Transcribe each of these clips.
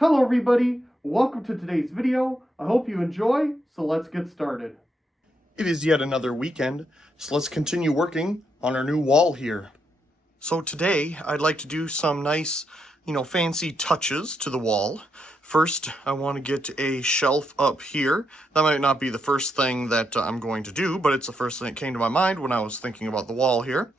Hello everybody, welcome to today's video. I hope you enjoy, so let's get started. It is yet another weekend, so let's continue working on our new wall here. So today, I'd like to do some nice, fancy touches to the wall. First, I want to get a shelf up here. That might not be the first thing that I'm going to do, but it's the first thing that came to my mind when I was thinking about the wall here.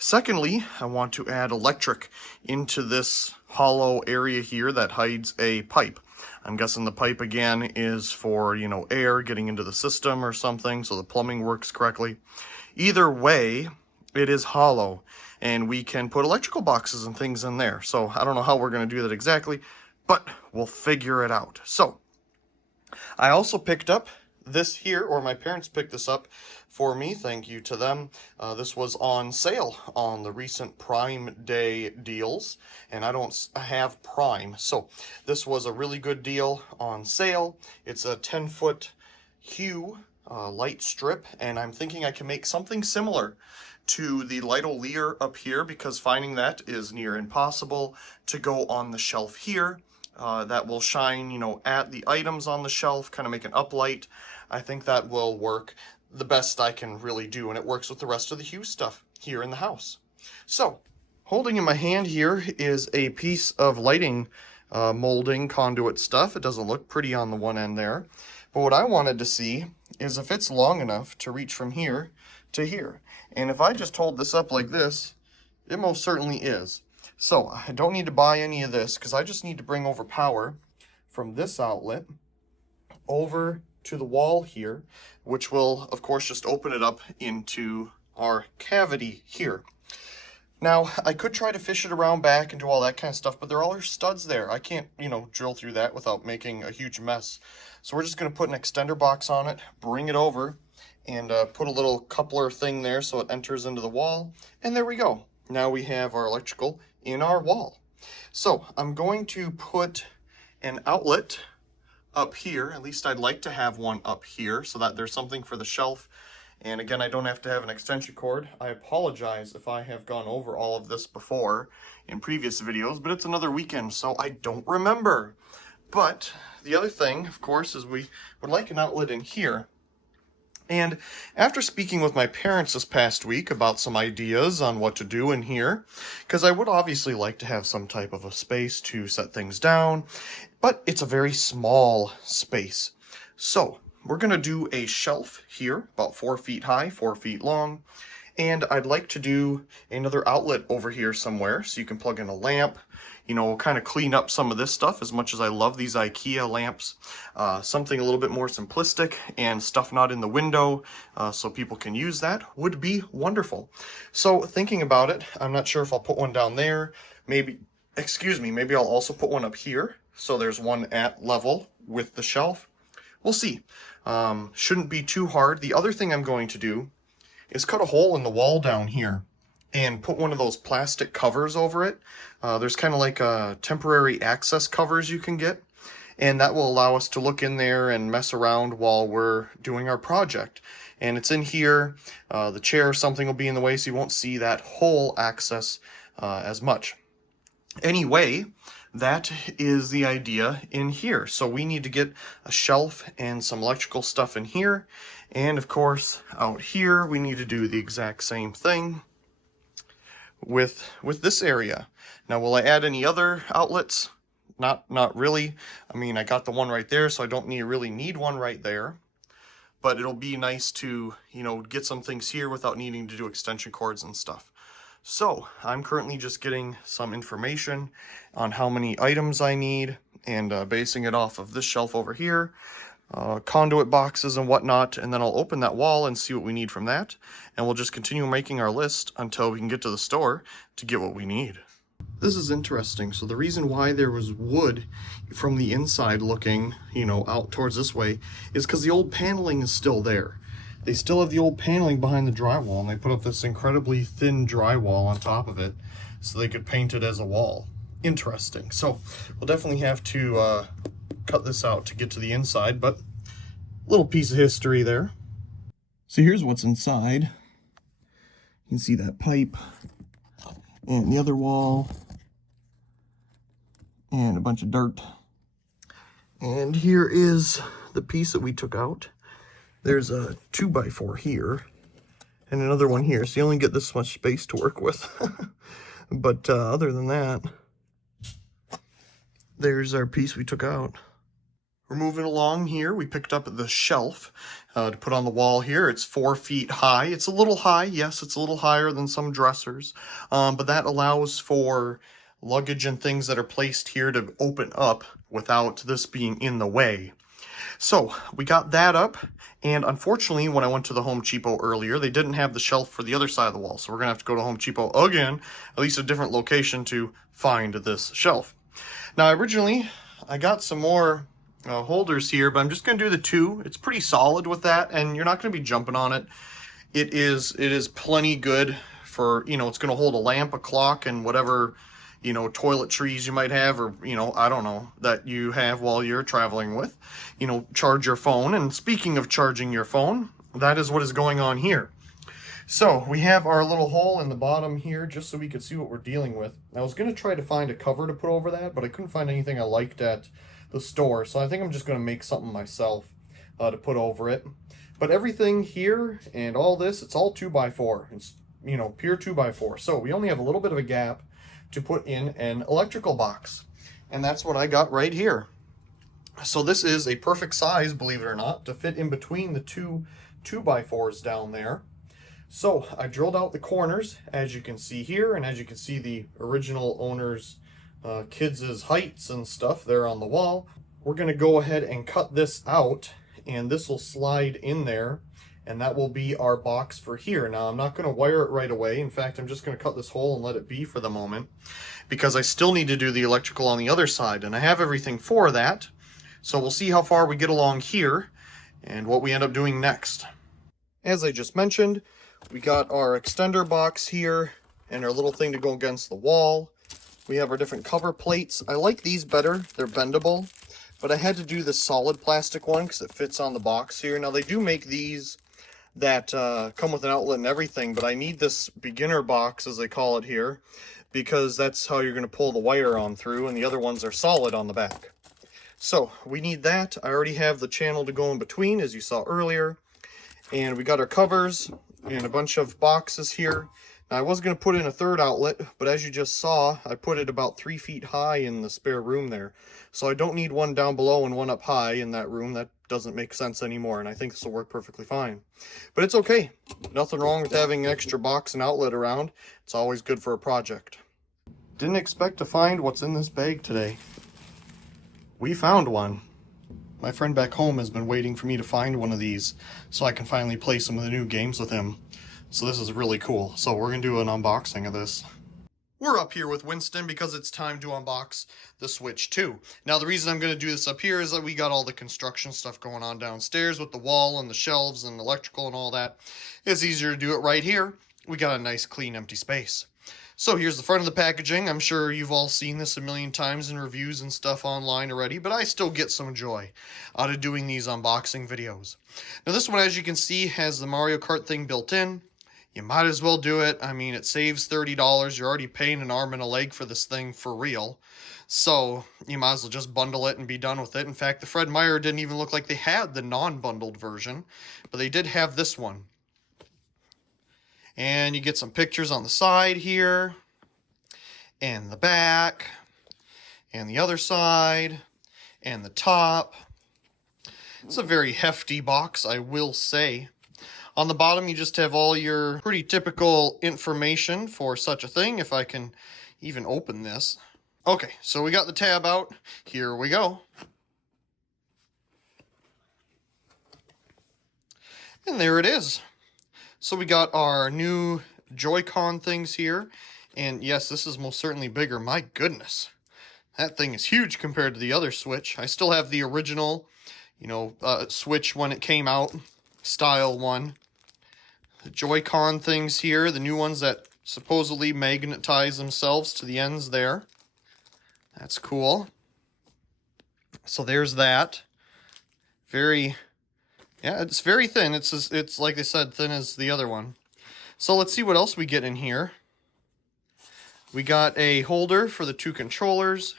Secondly, I want to add electric into this hollow area here that hides a pipe. I'm guessing the pipe again is for, air getting into the system or something, so the plumbing works correctly. Either way, it is hollow, and we can put electrical boxes and things in there. So I don't know how we're going to do that exactly, but we'll figure it out. So I also picked up this here, or my parents picked this up for me, thank you to them. This was on sale on the recent Prime Day deals, and I don't have Prime, so this was a really good deal on sale. It's a 10-foot hue light strip, and I'm thinking I can make something similar to the Lightolier up here, because finding that is near impossible, to go on the shelf here. That will shine, at the items on the shelf, kind of make an uplight. I think that will work the best I can really do, and it works with the rest of the hue stuff here in the house. So, holding in my hand here is a piece of lighting molding conduit stuff. It doesn't look pretty on the one end there, but what I wanted to see is if it's long enough to reach from here to here. And if I just hold this up like this, it most certainly is. So I don't need to buy any of this, because I just need to bring over power from this outlet over to the wall here, which will of course just open it up into our cavity here. Now I could try to fish it around back and do all that kind of stuff, but there are all studs there. I can't, drill through that without making a huge mess. So we're just going to put an extender box on it, bring it over, and put a little coupler thing there so it enters into the wall, and there we go. Now we have our electrical in our wall. So I'm going to put an outlet up here. At least I'd like to have one up here so that there's something for the shelf. And again, I don't have to have an extension cord. I apologize if I have gone over all of this before in previous videos, but it's another weekend, so I don't remember. But the other thing, of course, is we would like an outlet in here. And after speaking with my parents this past week about some ideas on what to do in here, because I would obviously like to have some type of a space to set things down, but it's a very small space. So we're going to do a shelf here, about 4 feet high, 4 feet long, and I'd like to do another outlet over here somewhere so you can plug in a lamp, kind of clean up some of this stuff. As much as I love these IKEA lamps, something a little bit more simplistic and stuff not in the window so people can use that would be wonderful. So thinking about it, I'm not sure if I'll put one down there. Maybe I'll also put one up here so there's one at level with the shelf. We'll see. Shouldn't be too hard. The other thing I'm going to do is cut a hole in the wall down here and put one of those plastic covers over it. There's kind of like temporary access covers you can get, and that will allow us to look in there and mess around while we're doing our project. And it's in here. The chair or something will be in the way, so you won't see that whole access as much. Anyway, that is the idea in here. So we need to get a shelf and some electrical stuff in here. And of course, out here, we need to do the exact same thing with this area. Now, will I add any other outlets? Not really. I mean, I got the one right there, so I don't really need one right there. But it'll be nice to, get some things here without needing to do extension cords and stuff. So I'm currently just getting some information on how many items I need and basing it off of this shelf over here, conduit boxes and whatnot, and then I'll open that wall and see what we need from that, and we'll just continue making our list until we can get to the store to get what we need. This is interesting. So the reason why there was wood from the inside looking, out towards this way is because the old paneling is still there. They still have the old paneling behind the drywall, and they put up this incredibly thin drywall on top of it so they could paint it as a wall. Interesting. So we'll definitely have to cut this out to get to the inside, but little piece of history there. So here's what's inside. You can see that pipe and the other wall and a bunch of dirt And here is the piece that we took out. There's a 2x4 here and another one here, so you only get this much space to work with. But other than that, there's our piece we took out. We're moving along here. We picked up the shelf to put on the wall here. It's 4 feet high. It's a little high. Yes, it's a little higher than some dressers, but that allows for luggage and things that are placed here to open up without this being in the way. So we got that up, and unfortunately when I went to the Home Cheapo earlier, they didn't have the shelf for the other side of the wall, so we're gonna have to go to Home Cheapo again, at least a different location, to find this shelf. Now originally I got some more holders here, but I'm just gonna do the 2. It's pretty solid with that, and you're not gonna be jumping on it. It is plenty good for, you know, it's gonna hold a lamp, a clock, and whatever, you know, toiletries you might have, or, you know, I don't know, that you have while you're traveling with, you know, charge your phone. And speaking of charging your phone, that is what is going on here. So we have our little hole in the bottom here just so we could see what we're dealing with. I was going to try to find a cover to put over that, but I couldn't find anything I liked at the store, so I think I'm just going to make something myself to put over it. But everything here and all this, it's all 2x4. It's, you know, pure 2x4. So we only have a little bit of a gap to put in an electrical box, and that's what I got right here. So this is a perfect size, believe it or not, to fit in between the 2x4s down there. So I drilled out the corners, as you can see here, and as you can see the original owner's kids' heights and stuff there on the wall. We're going to go ahead and cut this out, and this will slide in there, and that will be our box for here. Now, I'm not going to wire it right away. In fact, I'm just going to cut this hole and let it be for the moment, because I still need to do the electrical on the other side, and I have everything for that. So we'll see how far we get along here and what we end up doing next. As I just mentioned, we got our extender box here and our little thing to go against the wall. We have our different cover plates. I like these better. They're bendable, but I had to do the solid plastic one because it fits on the box here. Now, they do make these that come with an outlet and everything, but I need this beginner box, as they call it here, because that's how you're going to pull the wire on through, and the other ones are solid on the back. So we need that. I already have the channel to go in between, as you saw earlier, and we got our covers and a bunch of boxes here. Now, I was going to put in a third outlet, but as you just saw, I put it about 3 feet high in the spare room there. So I don't need one down below and one up high in that room. That doesn't make sense anymore, and I think this will work perfectly fine. But it's okay. Nothing wrong with having an extra box and outlet around. It's always good for a project. Didn't expect to find what's in this bag today. We found one. My friend back home has been waiting for me to find one of these so I can finally play some of the new games with him. So this is really cool. So we're going to do an unboxing of this. We're up here with Winston because it's time to unbox the Switch 2. Now, the reason I'm going to do this up here is that we got all the construction stuff going on downstairs with the wall and the shelves and electrical and all that. It's easier to do it right here. We got a nice, clean, empty space. So here's the front of the packaging. I'm sure you've all seen this a million times in reviews and stuff online already, but I still get some joy out of doing these unboxing videos. Now, this one, as you can see, has the Mario Kart thing built in. You might as well do it. I mean, it saves $30. You're already paying an arm and a leg for this thing for real. So you might as well just bundle it and be done with it. In fact, the Fred Meyer didn't even look like they had the non-bundled version, but they did have this one. And you get some pictures on the side here, and the back, and the other side, and the top. It's a very hefty box, I will say. On the bottom, you just have all your pretty typical information for such a thing, if I can even open this. Okay, so we got the tab out. Here we go. And there it is. So we got our new Joy-Con things here. And yes, this is most certainly bigger. My goodness. That thing is huge compared to the other Switch. I still have the original, Switch when it came out, style one. The Joy-Con things here, the new ones that supposedly magnetize themselves to the ends there. That's cool. So there's that. Yeah, it's very thin. It's like they said, thin as the other one. So let's see what else we get in here. We got a holder for the 2 controllers.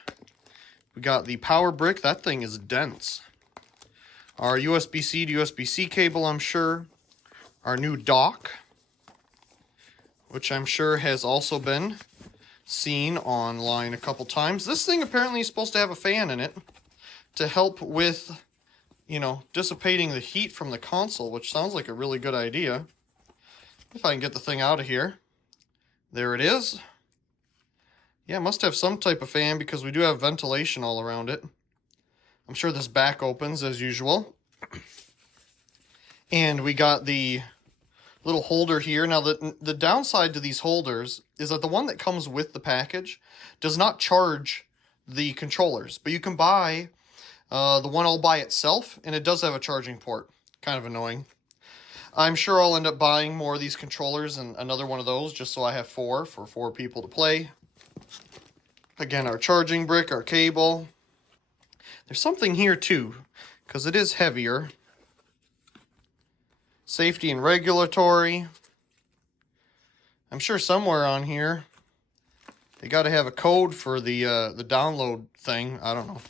We got the power brick. That thing is dense. Our USB-C to USB-C cable, I'm sure. Our new dock, which I'm sure has also been seen online a couple times. This thing apparently is supposed to have a fan in it to help with, you know, dissipating the heat from the console, which sounds like a really good idea. If I can get the thing out of here. There it is. Yeah, it must have some type of fan because we do have ventilation all around it. I'm sure this back opens as usual. And we got the little holder here. Now, the downside to these holders is that the one that comes with the package does not charge the controllers. But you can buy the one all by itself, and it does have a charging port. Kind of annoying. I'm sure I'll end up buying more of these controllers and another one of those just so I have 4 for 4 people to play. Again, our charging brick, our cable. There's something here too, because it is heavier. Safety and regulatory. I'm sure somewhere on here they got to have a code for the download thing. I don't know.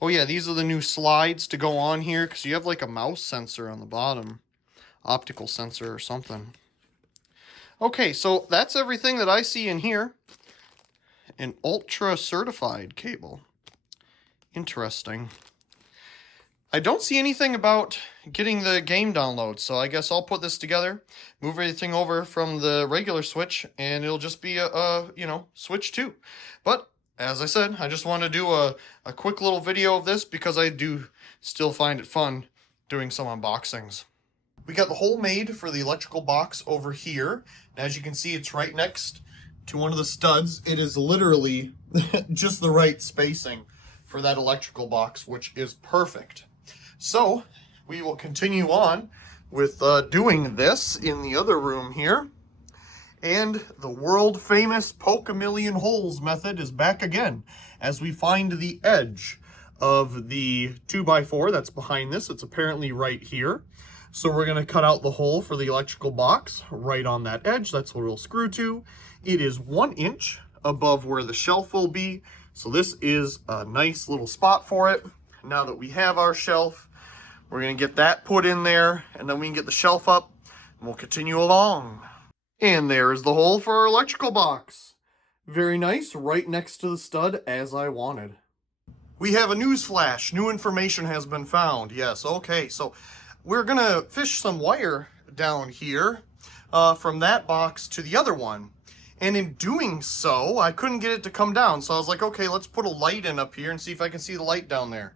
Oh yeah, these are the new slides to go on here because you have like a mouse sensor on the bottom. Optical sensor or something. Okay, so that's everything that I see in here. An ultra certified cable. Interesting. I don't see anything about getting the game download, so I guess I'll put this together, move everything over from the regular Switch, and it'll just be a you know, Switch 2. But as I said, I just want to do a quick little video of this because I do still find it fun doing some unboxings. We got the hole made for the electrical box over here. And as you can see, it's right next to one of the studs. It is literally just the right spacing for that electrical box, which is perfect. So we will continue on with doing this in the other room here. And the world famous poke a million holes method is back again as we find the edge of the 2x4 that's behind this. It's apparently right here. So we're going to cut out the hole for the electrical box right on that edge. That's what we'll screw to. It is 1 inch above where the shelf will be. So this is a nice little spot for it. Now that we have our shelf, we're going to get that put in there, and then we can get the shelf up and we'll continue along. And there's the hole for our electrical box. Very nice, right next to the stud as I wanted. We have a news flash. New information has been found. Yes, okay, so we're gonna fish some wire down here from that box to the other one. And in doing so, I couldn't get it to come down. So I was like, okay, let's put a light in up here and see if I can see the light down there.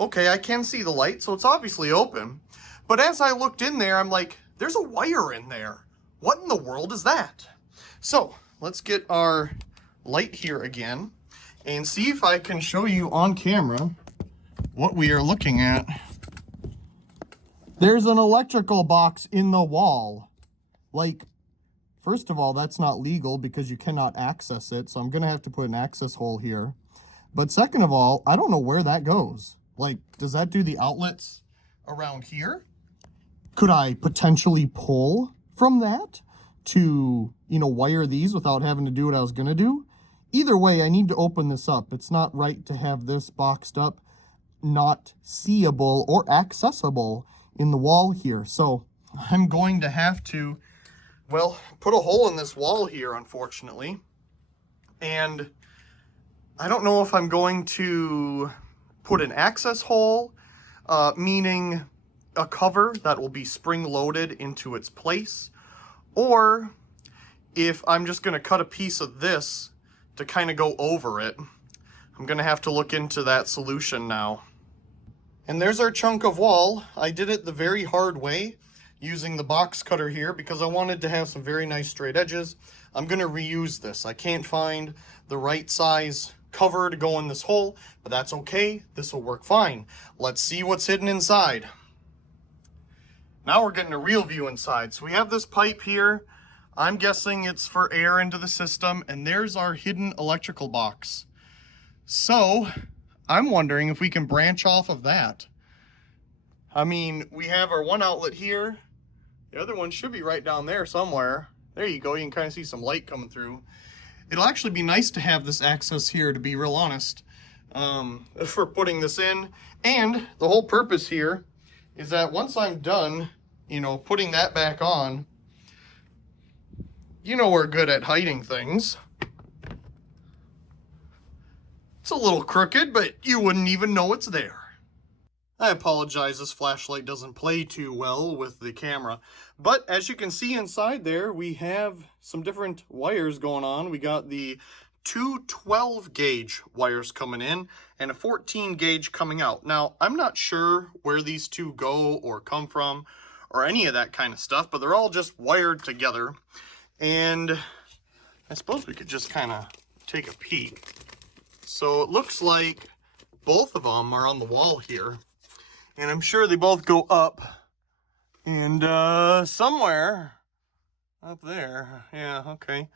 Okay, I can see the light, so it's obviously open. But as I looked in there, I'm like, there's a wire in there. What in the world is that? So let's get our light here again and see if I can show you on camera what we are looking at. There's an electrical box in the wall. Like, first of all, that's not legal because you cannot access it, so I'm going to have to put an access hole here. But second of all, I don't know where that goes. Like, does that do the outlets around here? Could I potentially pull from that to, you know, wire these without having to do what I was going to do? Either way, I need to open this up. It's not right to have this boxed up, not seeable or accessible in the wall here. So I'm going to have to, well, put a hole in this wall here, unfortunately. And I don't know if I'm going to put an access hole, meaning a cover that will be spring-loaded into its place, or if I'm just going to cut a piece of this to kind of go over it. I'm going to have to look into that solution now. And there's our chunk of wall. I did it the very hard way using the box cutter here because I wanted to have some very nice straight edges. I'm going to reuse this. I can't find the right size cover to go in this hole, but that's okay. This will work fine. Let's see what's hidden inside. Now we're getting a real view inside. So we have this pipe here. I'm guessing it's for air into the system, and there's our hidden electrical box. So I'm wondering if we can branch off of that. I mean, we have our one outlet here. The other one should be right down there somewhere. There you go. You can kind of see some light coming through. It'll actually be nice to have this access here, to be real honest. for putting this in. And the whole purpose here is that once I'm done, you know, putting that back on, you know, we're good at hiding things. It's a little crooked, but you wouldn't even know it's there. I apologize, this flashlight doesn't play too well with the camera. But as you can see inside there, we have some different wires going on. We got the two 12 gauge wires coming in and a 14 gauge coming out. Now, I'm not sure where these two go or come from or any of that kind of stuff, but they're all just wired together. And I suppose we could just kind of take a peek. So it looks like both of them are on the wall here. And I'm sure they both go up and somewhere up there. Yeah, okay.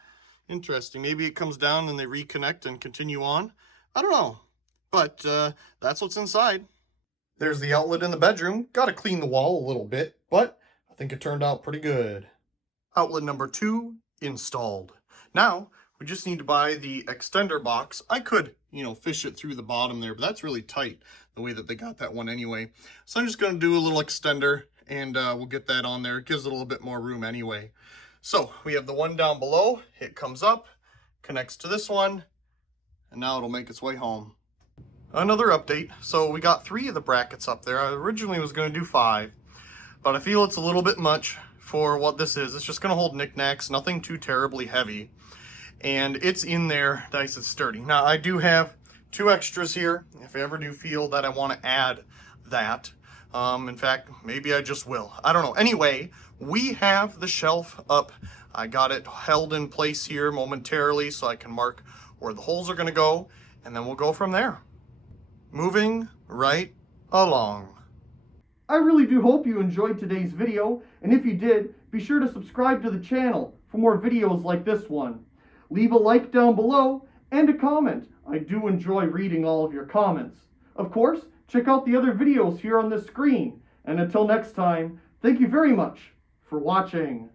Interesting. Maybe it comes down and they reconnect and continue on. I don't know. But that's what's inside. There's the outlet in the bedroom. Got to clean the wall a little bit, but I think it turned out pretty good. Outlet number 2 installed. Now, we just need to buy the extender box. I could, you know, fish it through the bottom there, but that's really tight the way that they got that one anyway. So I'm just going to do a little extender and we'll get that on there. It gives it a little bit more room anyway. So we have the one down below. It comes up, connects to this one, and now it'll make its way home. Another update. So we got 3 of the brackets up there. I originally was going to do 5, but I feel it's a little bit much for what this is. It's just going to hold knickknacks, nothing too terribly heavy. And it's in there nice and sturdy. Now, I do have 2 extras here, if I ever do feel that I want to add that. In fact, maybe I just will. I don't know. Anyway, we have the shelf up. I got it held in place here momentarily so I can mark where the holes are going to go, and then we'll go from there. Moving right along. I really do hope you enjoyed today's video, and if you did, be sure to subscribe to the channel for more videos like this one. Leave a like down below and a comment. I do enjoy reading all of your comments. Of course, check out the other videos here on the screen. And until next time, thank you very much for watching.